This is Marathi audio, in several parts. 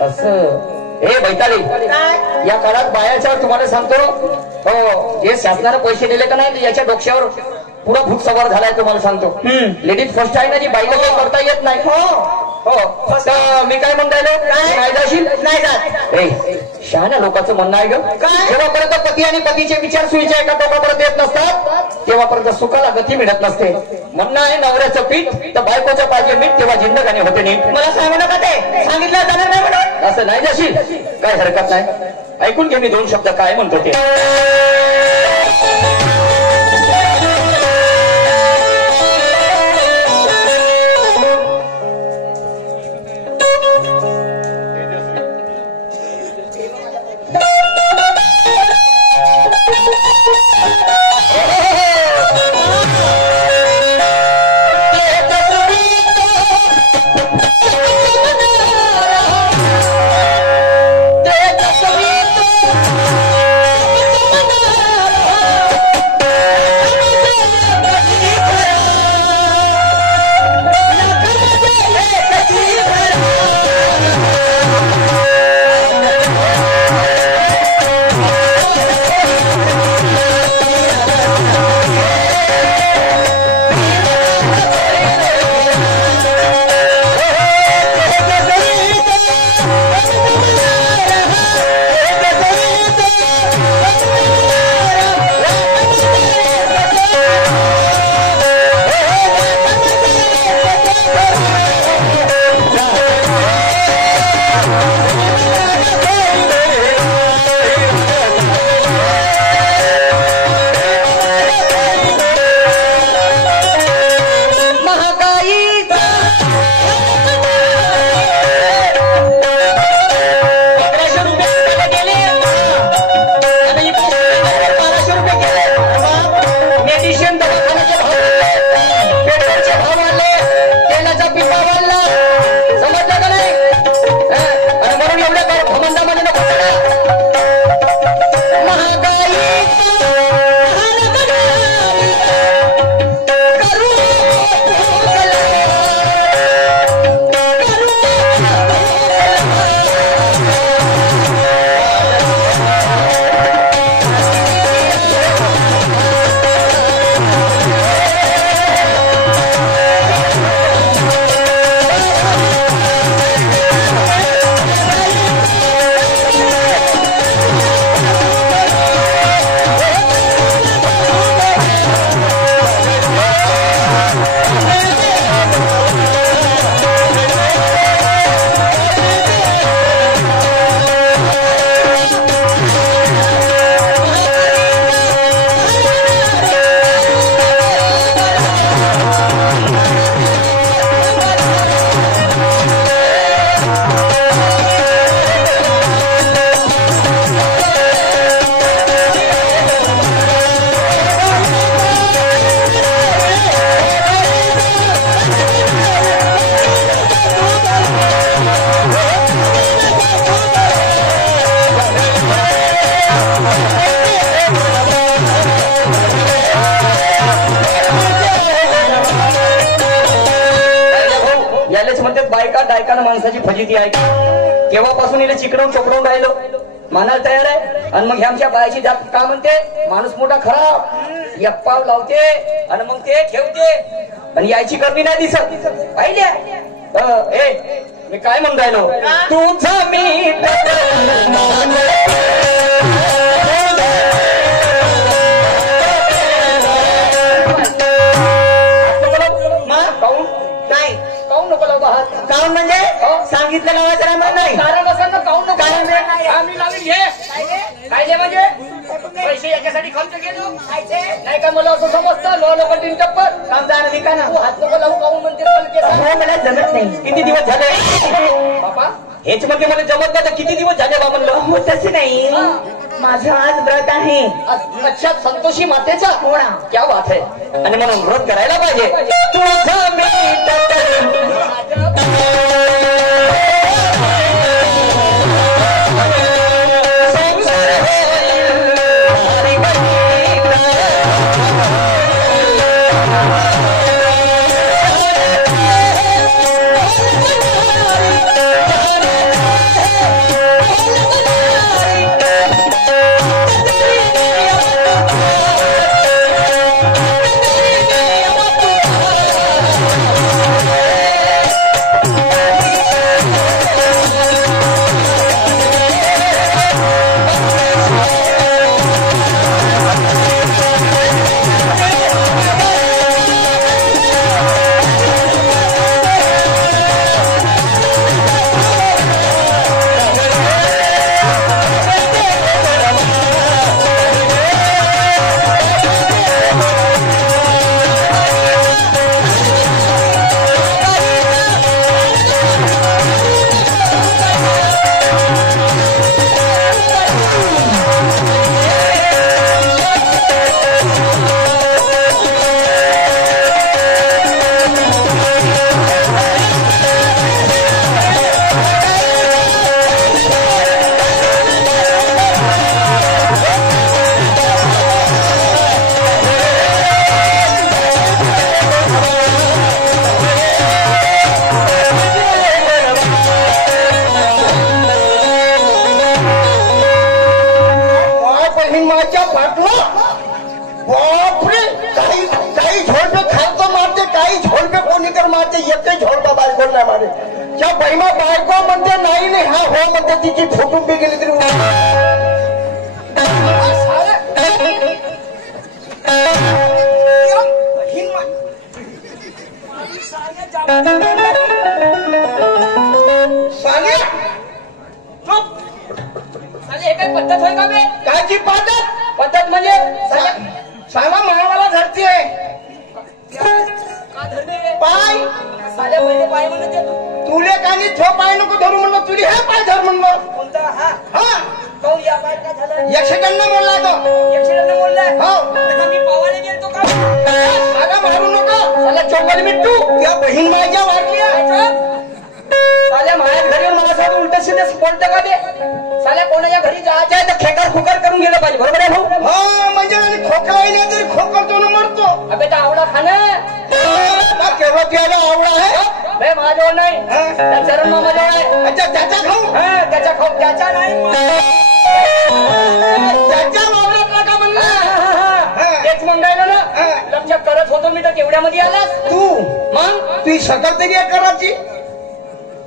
असं ए बैताली या काळात बायाच्यावर तुम्हाला सांगतो हो जे शासनाने पैसे दिले का नाही याच्या डोक्यावर पुरा भूत सवार झालाय तुम्हाला सांगतो लेडीज फर्स्ट आहे ना जी बाईला काही करता येत नाही हो मी काय म्हणताय नाही जाशील नाही जात शहाण्या लोकांचं म्हणणं आहे ग जेव्हापर्यंत पती आणि पतीचे विचार सुईच्या एका टोकापर्यंत येत नसतात तेव्हापर्यंत सुखाला गती मिळत नसते म्हणणं आहे नवऱ्याचं पीठ तर बायकोच्या पाहिजे मीठ तेव्हा जिंदगानी होते नीट मला सांगू नका ते सांगितलं जाणार नाही म्हणून असं नाही जाशील काय हरकत नाही ऐकून घे मी दोन शब्द काय म्हणतो ते माणसाची फजिती आहे केव्हापासून इथे चिकडून चोकडून राहिलो मानायला तयार आहे आणि मग आमच्या बायाची जात का म्हणते माणूस मोठा खराब यप्पा लावते आणि मग ते ठेवते आणि यायची करणी नाही दिसत पाहिजे मी काय म्हणून राहिलो तुझा मी काऊन म्हणजे सांगितलं लावायचं नाही कारण असं ना काऊन कारण आम्ही लावीन घे कायदे म्हणजे पैसे याच्यासाठी खर्च केलो नाही का मला असं समजतं लोक टप्पर काम जाणं ठिकाणा हात नको लावू काऊन म्हणते मला जमत नाही किती दिवस झाले बाबा हेच म्हणजे मला जमत नाही तर किती दिवस झाले बा म्हणलं तसे नाही माझं आज व्रत आहे अच्छा संतोषी मातेचा होणा क्या बात आहे आणि म्हणून व्रत करायला पाहिजे तुझं ते एकटे झोडपा बायको नाही मारे त्या बहिमा बायको म्हणते नाही नाही हा हो म्हणते तिची फोटो बी गेली तरी हे काय पद्धत होय का बे? कायची पद्धत पद्धत म्हणजे सांगा मायावाला धरती आहे का धरते पाय साल्या पहिले पाय म्हणत आहे तू. तुले कानी थो पाय नको धरू म्हणलं तुले हे पाय धर म्हणलं कोणता हा हा काऊन या पाय का झालं यक्षगण बोलला तो एकशेला बोललाय हो आता मी पावाले गेलतो का साधा मारू नको साला चोंगल मिट्टू त्या बहीण माझ्या वाढली साल्या माझ्या घरी येऊन मला सांग उलट सीधे बोलतं का ते साल्या कोणाच्या घरी जायचं आहे तर खेकार खुकार करून गेलं पाहिजे बरोबर आहे भाऊ हो म्हणजे खोकला येईल तरी खोकलतो ना मरतो अबे तर आवडा खाणं केव्हा प्यायला आवडा आहे बे माझ्याजवळ नाही त्या चरण माझ्याजवळ आहे अच्छा त्याचा खाऊ त्याच्या खाऊ त्याच्या नाही त्याच्या वावरातला का म्हणलं तेच म्हणतायला ना लक्ष करत होतो मी तर केवढ्यामध्ये आलास तू मग तुझी सकल तरी आहे कराची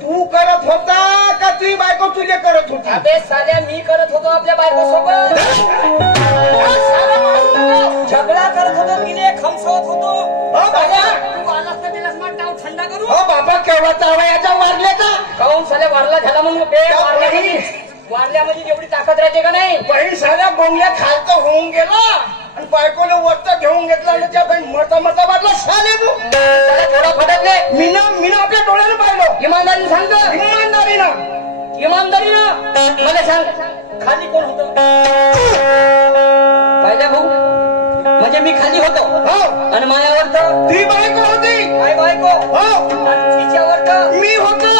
तू करत होता का तुझी बायको तुझे करत होती अबे साल्या मी करत होतो आपल्या बायको सोबत झगडा करत होतो तिने खमसवत होतो तू आलास तर तिलाच मग टाव थंडा करू हो बाबा केव्हाचा हवा याच्या वारल्याचा काऊन साल्या वारला झाला म्हणून वारल्यामध्ये जेवढी ताकद राहते का नाही बहीण साऱ्या बोंगल्या खालतं होऊन गेला आणि बायकोला वरत घेऊन घेतला आणि त्या बहीण मरता मरता वाटला साले थोडा फटकले मीना आपल्या डोळ्यानं पाहिलं इमानदारीने सांगतो इमानदारीनं मला सांग खाली कोण होतं पाहिजे भाऊ म्हणजे मी खाली होतो आणि मायावर तर ती बायको होती काय बायको हो तिच्यावर तर मी होतो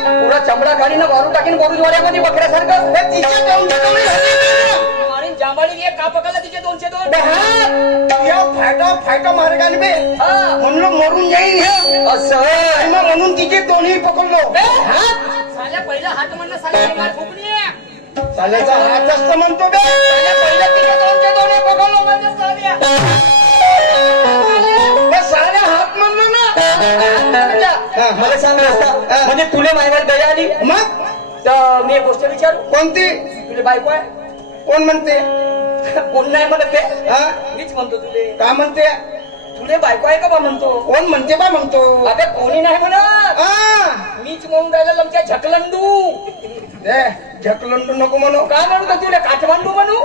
पुरा चमडा काढीनं वारू टाकीन बोरुजवाड्यामध्ये बकऱ्यासारखं आणि जांभाळी एक कापकाला तिचे 202 फायटा मार्गाने बे म्हणलं मरून जाईन असं म्हणून तिचे दोन्ही पकडलो साल्या पहिला हात म्हणलं साल्या फुकणी साल्याचा हात जास्त म्हणतो बे पहिला तिचे 202 पकडलो म्हणजे साऱ्या हात म्हणलो ना मला सांग रस्ता म्हणजे तुले माझ्यावर दया आली मग तर मी एक गोष्ट विचारू कोणती तुले बायको आहे कोण म्हणते कोण नाही म्हणत ते मीच म्हणतो तुले का म्हणते तुले बायको आहे का बा म्हणतो कोण म्हणते बा म्हणतो अबे कोणी नाही म्हणत मीच म्हणून राहिलो आमच्या झकलंडू झकलंडू नको म्हणू काय म्हणू का तुले काठमांडू म्हणू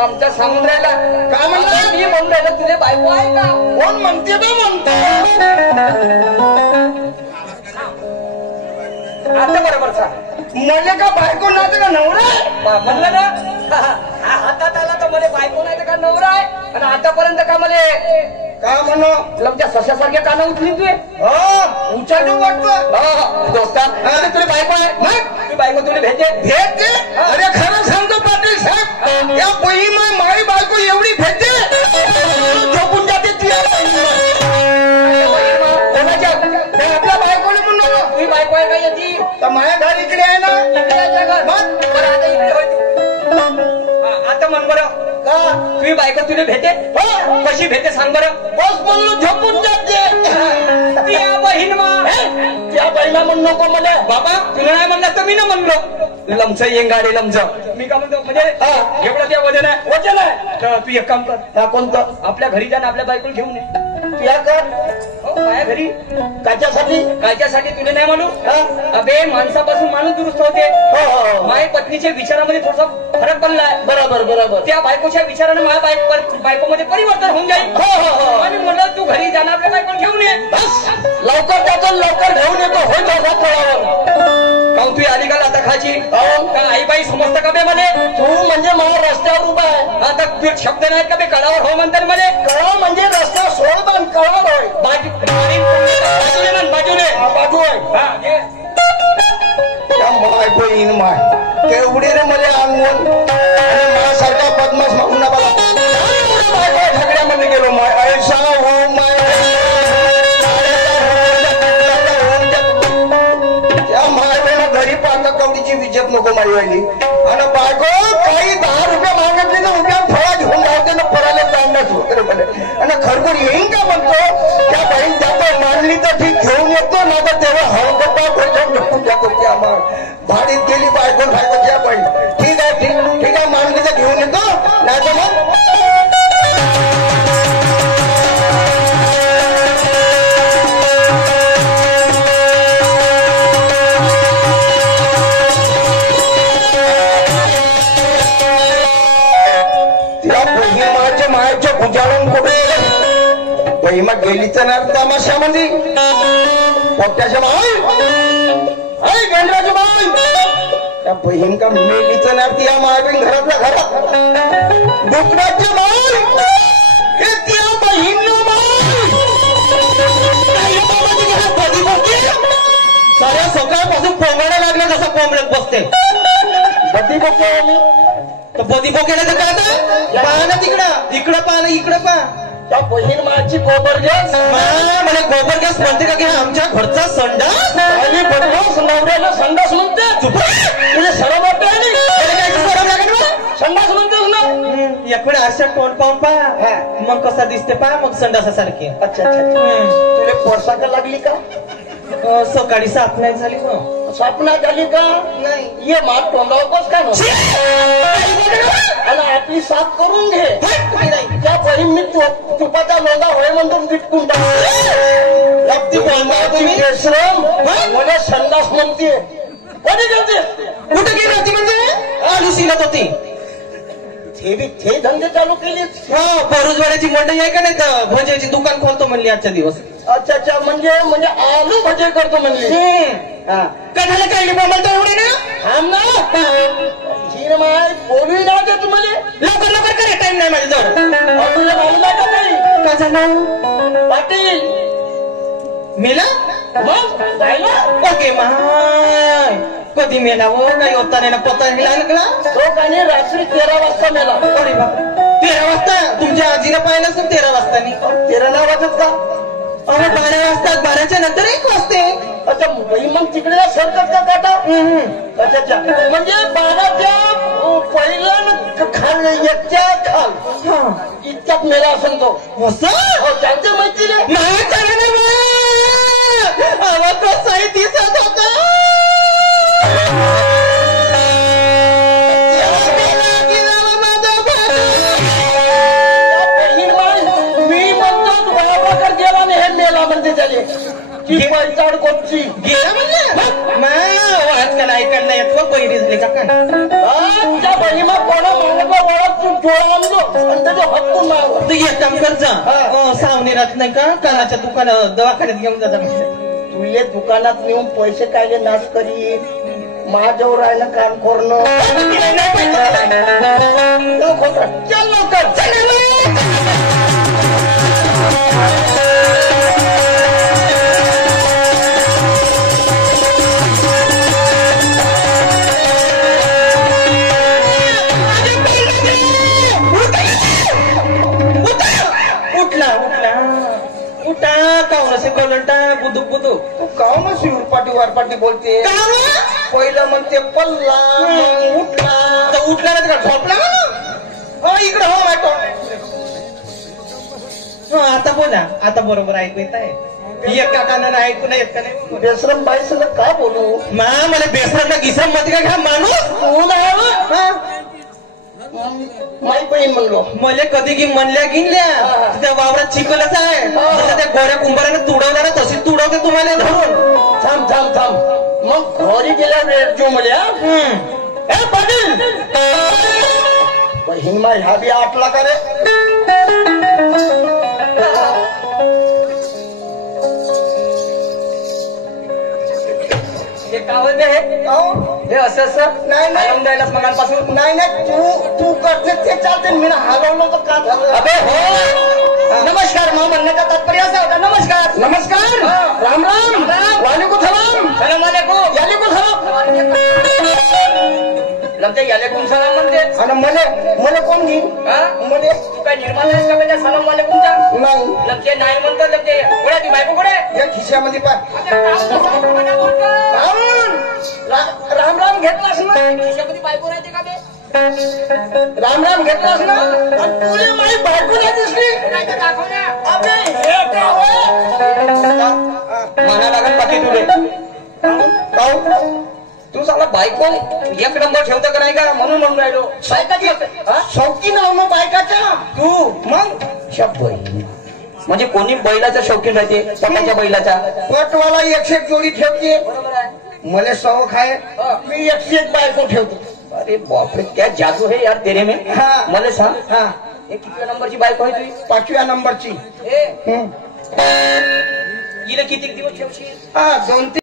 आमचा सांगून राहिला का म्हणला मी म्हणून राहिलो तुले बायको आहे का कोण म्हणते बा म्हणतो आता बरोबर सांग मला का बायको नाही का नवरा म्हणलं ना हातात आला तर मला बायको नाही तर का नवरा आहे आणि आतापर्यंत का मला का म्हणू आमच्या सशासारखे काना उचली तू उचाडू वाटतो दोस्ता तुला बायको आहे मग ती बायको तुला भेटते अरे खरं सांगतो पाटील साहेब या बहीण माई बायको एवढी भेटते झोपून जाते आपल्या बायकोला म्हणून तुझी बायको आहे का याची तर माझ्या घर इकडे आहे ना इकडे आता इकडे होती आता म्हण बरं का तुझी बायको तुला भेटे कशी भेटे सांग बरं बस बोललो झोपून जाते त्या बहीण त्या बहिणा म्हणू नको मला बाबा तुला नाही म्हणलं तर मी ना म्हणलो लमच येंगाडे लमच मी का म्हणतो म्हणजे एवढं त्या वजन आहे तर तू एक काम कर कोणतं आपल्या घरी जा ना आपल्या बायकोला घेऊन ये तुला कर माझ्या घरी कायच्यासाठी तुला नाही म्हणू अबे माणसापासून माणूस दुरुस्त होते माझ्या पत्नीच्या विचारामध्ये थोडासा फरक पडलाय बरोबर त्या बायकोच्या विचाराने माझ्या बायकोमध्ये परिवर्तन होऊन जाईल आणि म्हणलं तू घरी जाणार आपल्या बायकोला घेऊन ये लवकर जातो लवकर घेऊन येतो होईल काऊन तू आली का आता खाची का आई बाई समजतं का बे मध्ये तू म्हणजे मला रस्त्यावर उभा आहे आता तू शब्द नाहीत का बे कळावर हो म्हणतात मध्ये कळा म्हणजे रस्ता सोड पण कळावर होय बाजूने म्हण बाजूने बाजू आहे माय बहीण माय केवढी रे मला अंगण आणि माझ्यासारखा बदमाश मागून बाय झगड्यामध्ये गेलो माय ऐसा हो माय त्या माय घरी पाहता कवडीची विजत नको मारी वाहिली आणि बायको काही 10 रुपये मागितले ना उद्या फळा घेऊन जाते ना फळाला जाणच वगैरे मला आणि बरोबर येईन का म्हणतो त्या बहीण जातो मानली तर ठीक घेऊन येतो ना तर तेव्हा हळगप्पा घेऊन जातो त्या भाडीत गेली बायको त्या बहीण ठीक आहे मानली तर घेऊन येतो नाही तर मग बहिमा गेली तर ना तमाशामध्ये पोट्याच्या माय गणराच्या माय त्या बहीण का मेलीच ना ती या मायबीन घरातल्या घरात डुकराच्या माय हे त्या बहीण साऱ्या सकाळपासून पोंगायला लागल्या जसा कोंबड्यात बसते बदी बघतो आम्ही तर बदी बोकेला तर काय पहा ना तिकडं पहा ना इकडं पहा त्या बहीण माझी गोबर गॅस मला गोबर गॅस म्हणते का की आमच्या घरचा संडास आणि बदमाश नवऱ्याला संडास म्हणते तुझे शरम वाटते काय शरम लागेल संडास म्हणतेस ना एक वेळ आरशात तोंड पाहून पहा मग कसा दिसते पहा मग संडासासारखी अच्छा तुला पोरसाका लागली का सकाळी 7 नाही झाली मग स्वप्नात झाली का नाही ये मात तोंडावर बस काय आणि आपली साफ करून घे त्या बहीण मी तुपाचा लोंदा होय म्हणतो गिटकून टाकते मला संडास म्हणते कोणी करते कुठे गेली होती म्हणजे आलू शिलत होती हे धंदे चालू केले बरुजवाड्याची मंडई आहे का नाही तर भजेची दुकान खोलतो म्हणली आजच्या दिवस अच्छा म्हणजे आलू भजे करतो म्हणले काय झालं काय म्हणतो एवढे ना आम ना ही माय बोलू ना दे तुम्हाला लवकर करे टाइम नाही माझ्याजवळ तुला मालूम आहे का नाही काय झालं पाटील मेला मग राहिला ओके माय कधी मेला हो काही होता नाही ना पत्ता नाही लागला तो कानी रात्री 13 वाजता मेला अरे बाप 13 वाजता तुमच्या आजीला पाहिलं असेल 13 वाजता मी 13 नाही वाजत का अरे 12 वाजतात 12च्या नंतर 1 वाजते अच्छा मग तिकडे सरकत का काटा अच्छा म्हणजे 12च्या पहिलं खाल एकच्या खाल इतक्यात मेला असेल तो असं त्यांचे मैत्री कसाही दिसत होता मी म्हणतो बाबाकर गेला नाही हे मेला म्हणते त्याने की पैसाड कोणची गेला म्हणलं का ऐकायला येत मग पहिली झाली का काय त्या बहिणीमा कोणा मागला ओळख तू डोळा आणलो आणि त्याच्या हक्कून मागव तू एक काम कर जा सावनेरात नाही का कानाच्या दुकानात दवाखान्यात घेऊन जा तुले दुकानात नेऊन पैसे कायले नाश करी माझ्यावर राहिलं काम करणं चल लवकर बुदू काऊन अशी उरपाटी वारपाटी बोलते पहिलं म्हणते पल्ला उठला ना झोपला हो इकडं हो वाटो आता बोला आता बरोबर ऐकू येत आहे एका कानानं ऐकू नाही येत का नाही बेसरम बाई संग का बोलू मला बेसरमला घिसम मध्ये का घ्या माणूस तू नाही माई बहीण म्हणलो मले कधी की म्हणल्या गिनल्या त्या वावरात शिकवलंच आहे त्या गोऱ्या कुंभाराने तुडवल्या ना तशीच तुडवते तुम्हाला धरून थांब मग घरी गेल्या वेळ जो म्हणल्या पाटील बहीण मा ह्या बी 8 लाख रे हे कावत आहे हे असं नाही द्यायला मगांपासून नाही तू करते ते चालते मी हलवलं तर का झालं अबे हो नमस्कार मग म्हणण्याचा तात्पर्य असा होता नमस्कार राम वालेकुम सलाम सलाम वालेकुम लमते यालेकुम सलाम म्हणते आणि मला कोण घेईन मध्ये तू काय निर्माण आहेस का म्हणजे सलाम वालेकुमचा नाही लमते नाही म्हणतो लमते कुठे ती बायको कुठे या खिशामध्ये राम घेतलास ना खिशामध्ये बायको राहते का बे राम राम घेतलास ना तुझे माई बायको नाही दिसली अबे हे काय होय? म्हणा लागत बाकी तुले तू सांगा बायको एक नंबर ठेवतं का नाही का म्हणून म्हणून राहिलो बायकाची शौकी नाव मग बायकाच्या तू मग बैल म्हणजे कोणी बैलाचा शौकीन राहते स्वतःच्या बैलाचा पटवाला 101 जोडी ठेवते बरोबर आहे मला सवक आहे मी 101 बायको ठेवतो अरे बापरे क्या जादू है यार तेरे में हाँ. मला सांग हा हे किती नंबरची बायको आहे तुझी 5व्या नंबरची ए हं. हिला किती दिवस ठेवशील हा 2-3